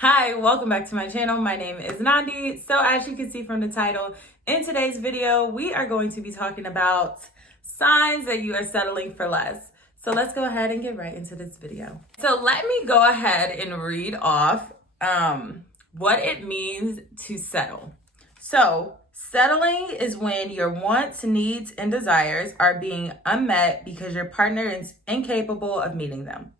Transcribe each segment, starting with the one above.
Hi, welcome back to my channel. My name is Nandi. So as you can see from the title, in today's video, we are going to be talking about signs that you are settling for less. So let's go ahead and get right into this video. So let me go ahead and read off what it means to settle. So settling is when your wants, needs, and desires are being unmet because your partner is incapable of meeting them.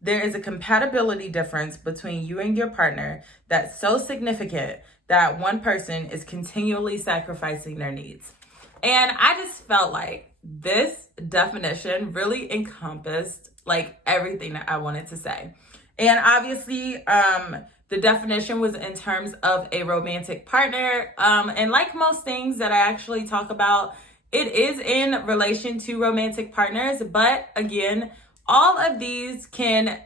There is a compatibility difference between you and your partner that's so significant that one person is continually sacrificing their needs. And I just felt like this definition really encompassed like everything that I wanted to say. And obviously, the definition was in terms of a romantic partner. And like most things that I actually talk about, it is in relation to romantic partners. But again, all of these can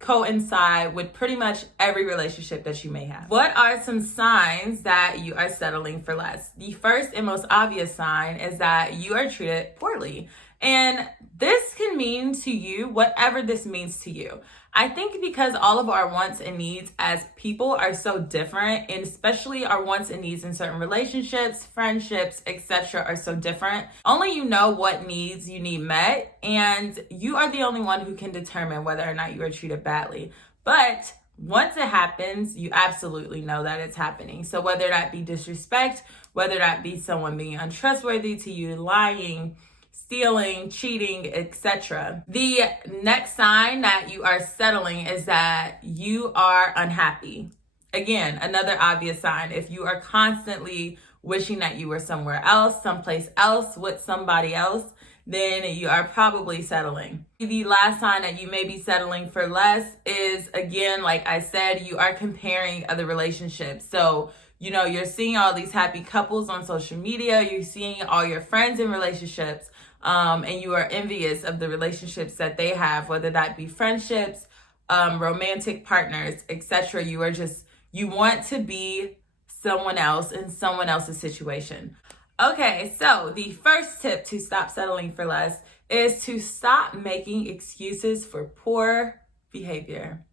coincide with pretty much every relationship that you may have. What are some signs that you are settling for less? The first and most obvious sign is that you are treated poorly. And this can mean to you whatever this means to you. I think because all of our wants and needs as people are so different, and especially our wants and needs in certain relationships, friendships, etc. are so different. Only you know what needs you need met, and you are the only one who can determine whether or not you are treated badly. But once it happens, you absolutely know that it's happening. So whether that be disrespect, whether that be someone being untrustworthy to you, lying, stealing, cheating, etc. The next sign that you are settling is that you are unhappy. Again, another obvious sign. If you are constantly wishing that you were somewhere else, someplace else, with somebody else, then you are probably settling. The last sign that you may be settling for less is, again, like I said, you are comparing other relationships. So, you're seeing all these happy couples on social media, you're seeing all your friends in relationships, and you are envious of the relationships that they have, whether that be friendships, romantic partners, etc. You want to be someone else in someone else's situation. Okay, so the first tip to stop settling for less is to stop making excuses for poor behavior.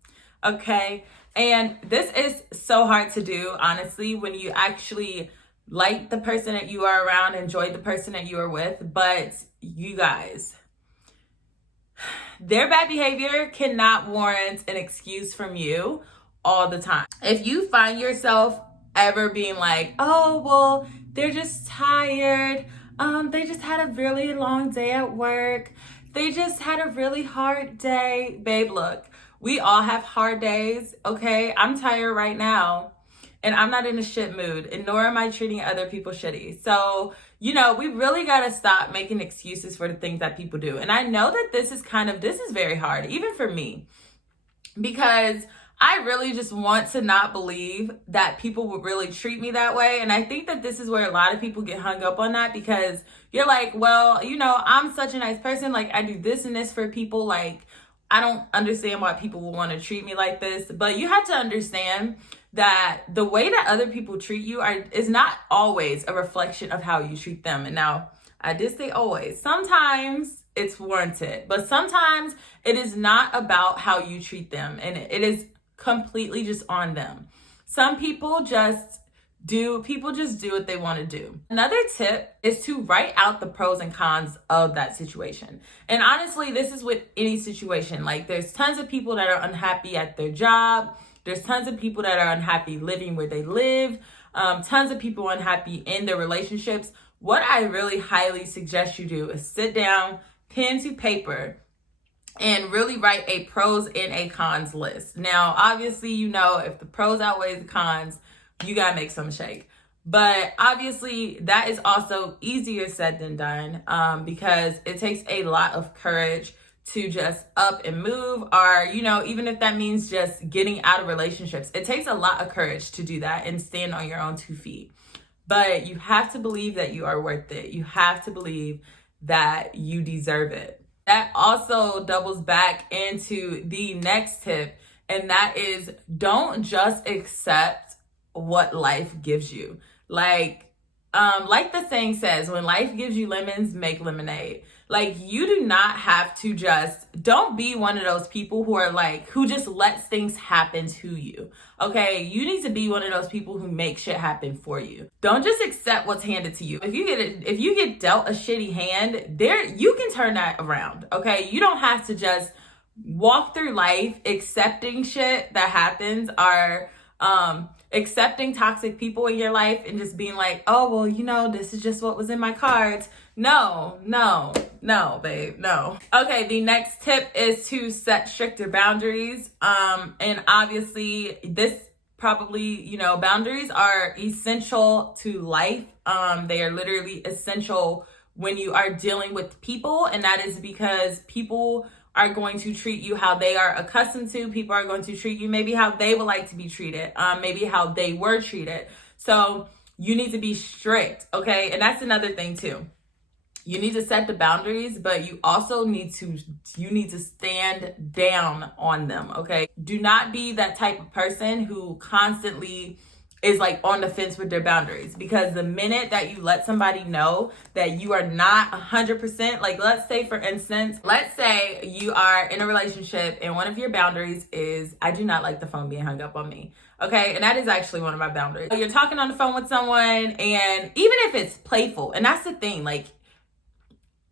Okay, and this is so hard to do, honestly, when you actually like the person that you are around, enjoy the person that you are with, but you guys, their bad behavior cannot warrant an excuse from you all the time. If you find yourself ever being like, oh, well, they're just tired, they just had a really long day at work, they just had a really hard day. Babe, look, we all have hard days, okay? I'm tired right now. And I'm not in a shit mood, and nor am I treating other people shitty. So, we really got to stop making excuses for the things that people do. And I know that this is very hard, even for me, because I really just want to not believe that people would really treat me that way. And I think that this is where a lot of people get hung up on that, because you're like, well, I'm such a nice person. Like, I do this and this for people. Like, I don't understand why people would want to treat me like this. But you have to understand that the way that other people treat you is not always a reflection of how you treat them. And now, I did say always. Sometimes it's warranted, but sometimes it is not about how you treat them, and it is completely just on them. Some people just do what they want to do. Another tip is to write out the pros and cons of that situation. And honestly, this is with any situation. Like, there's tons of people that are unhappy at their job. There's tons of people that are unhappy living where they live. Tons of people unhappy in their relationships. What I really highly suggest you do is sit down, pen to paper, and really write a pros and a cons list. Now, obviously, if the pros outweigh the cons, you gotta make some shake. But obviously, that is also easier said than done, because it takes a lot of courage to just up and move, or, even if that means just getting out of relationships. It takes a lot of courage to do that and stand on your own 2 feet. But you have to believe that you are worth it. You have to believe that you deserve it. That also doubles back into the next tip, and that is, don't just accept what life gives you. Like the saying says, when life gives you lemons, make lemonade. Like, you do not have to don't be one of those people who are like, who just lets things happen to you. Okay, you need to be one of those people who make shit happen for you. Don't just accept what's handed to you. If you get dealt a shitty hand, you can turn that around. Okay, you don't have to just walk through life accepting shit that happens, or accepting toxic people in your life and just being like, oh, well, this is just what was in my cards. No, babe, no. Okay, the next tip is to set stricter boundaries. And obviously this probably, boundaries are essential to life. They are literally essential when you are dealing with people, and that is because people are going to treat you how they are accustomed to. People are going to treat you maybe how they would like to be treated, maybe how they were treated. So you need to be strict, okay? And that's another thing too. You need to set the boundaries, but you also need to stand down on them, okay? Do not be that type of person who constantly is like on the fence with their boundaries, because the minute that you let somebody know that you are not 100%, like let's say for instance, let's say you are in a relationship and one of your boundaries is, I do not like the phone being hung up on me. Okay, and that is actually one of my boundaries. You're talking on the phone with someone, and even if it's playful, and that's the thing, like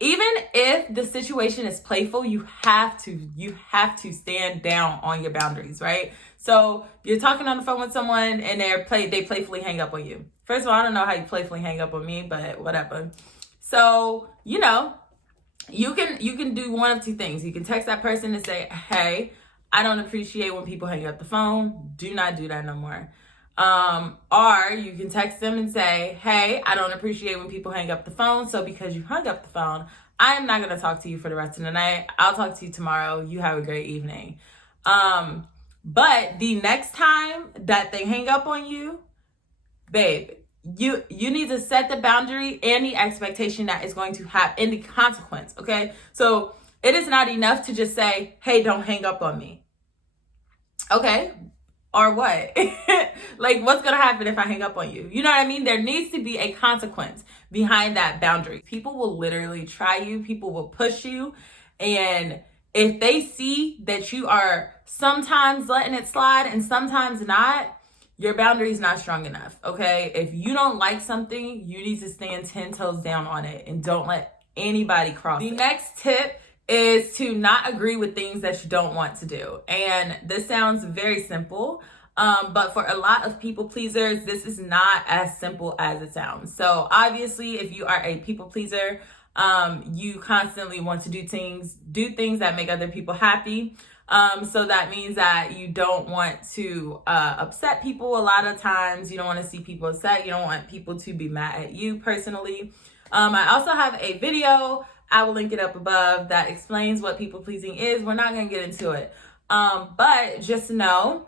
even if the situation is playful, you have to stand down on your boundaries, right? So you're talking on the phone with someone and they playfully hang up on you. First of all, I don't know how you playfully hang up on me, but whatever. So, you can do one of two things. You can text that person and say, hey, I don't appreciate when people hang up the phone. Do not do that no more. Or you can text them and say, hey, I don't appreciate when people hang up the phone. So because you hung up the phone, I am not going to talk to you for the rest of the night. I'll talk to you tomorrow. You have a great evening. But the next time that they hang up on you, babe, you need to set the boundary and the expectation that is going to have and the consequence. Okay. So it is not enough to just say, hey, don't hang up on me. Okay. Or what? Like, what's going to happen if I hang up on you? You know what I mean? There needs to be a consequence behind that boundary. People will literally try you. People will push you. And if they see that you are sometimes letting it slide and sometimes not, your boundary is not strong enough, okay? If you don't like something, you need to stand 10 toes down on it and don't let anybody cross it. The next tip is to not agree with things that you don't want to do. And this sounds very simple, but for a lot of people pleasers, this is not as simple as it sounds. So obviously, if you are a people pleaser, you constantly want to do things that make other people happy. So that means that you don't want to upset people a lot of times. You don't want to see people upset. You don't want people to be mad at you personally. I also have a video, I will link it up above, that explains what people pleasing is. We're not going to get into it. But just know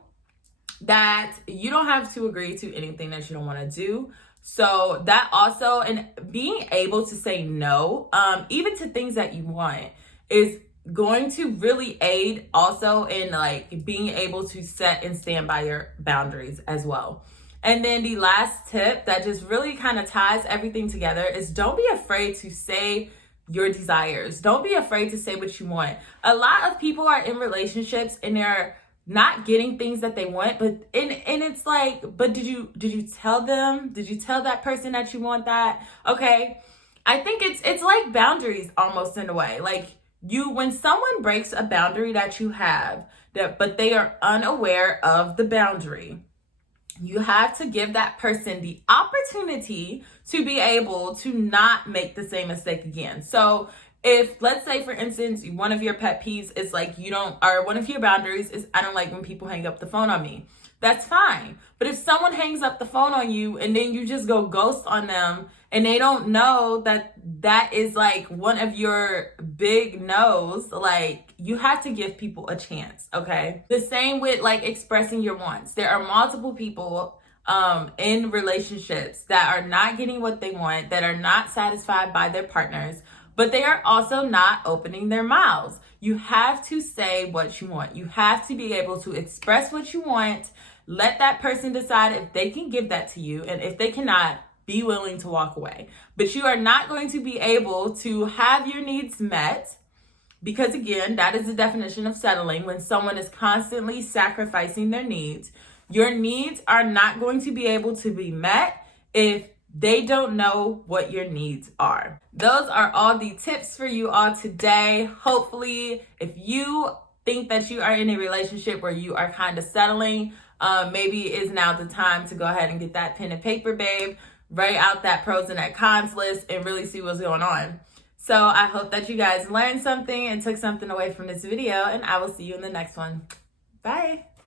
that you don't have to agree to anything that you don't want to do. So that also, and being able to say no, even to things that you want, is going to really aid also in like being able to set and stand by your boundaries as well. And then the last tip that just really kind of ties everything together is don't be afraid to say your desires. Don't be afraid to say what you want. A lot of people are in relationships and they're not getting things that they want, but and it's like, but did you tell them? Did you tell that person that you want that? Okay. I think it's like boundaries almost in a way. Like when someone breaks a boundary that you have, but they are unaware of the boundary, you have to give that person the opportunity to be able to not make the same mistake again. So if, let's say, for instance, one of your pet peeves is like one of your boundaries is, I don't like when people hang up the phone on me. That's fine. But if someone hangs up the phone on you and then you just go ghost on them and they don't know that is like one of your big no's, like you have to give people a chance, okay? The same with like expressing your wants. There are multiple people in relationships that are not getting what they want, that are not satisfied by their partners, but they are also not opening their mouths. You have to say what you want. You have to be able to express what you want. Let that person decide if they can give that to you. And if they cannot, be willing to walk away. But you are not going to be able to have your needs met, because again, that is the definition of settling. When someone is constantly sacrificing their needs, your needs are not going to be able to be met if they don't know what your needs are. Those are all the tips for you all today. Hopefully, if you think that you are in a relationship where you are kind of settling, maybe is now the time to go ahead and get that pen and paper, babe. Write out that pros and that cons list and really see what's going on. So I hope that you guys learned something and took something away from this video, and I will see you in the next one. Bye.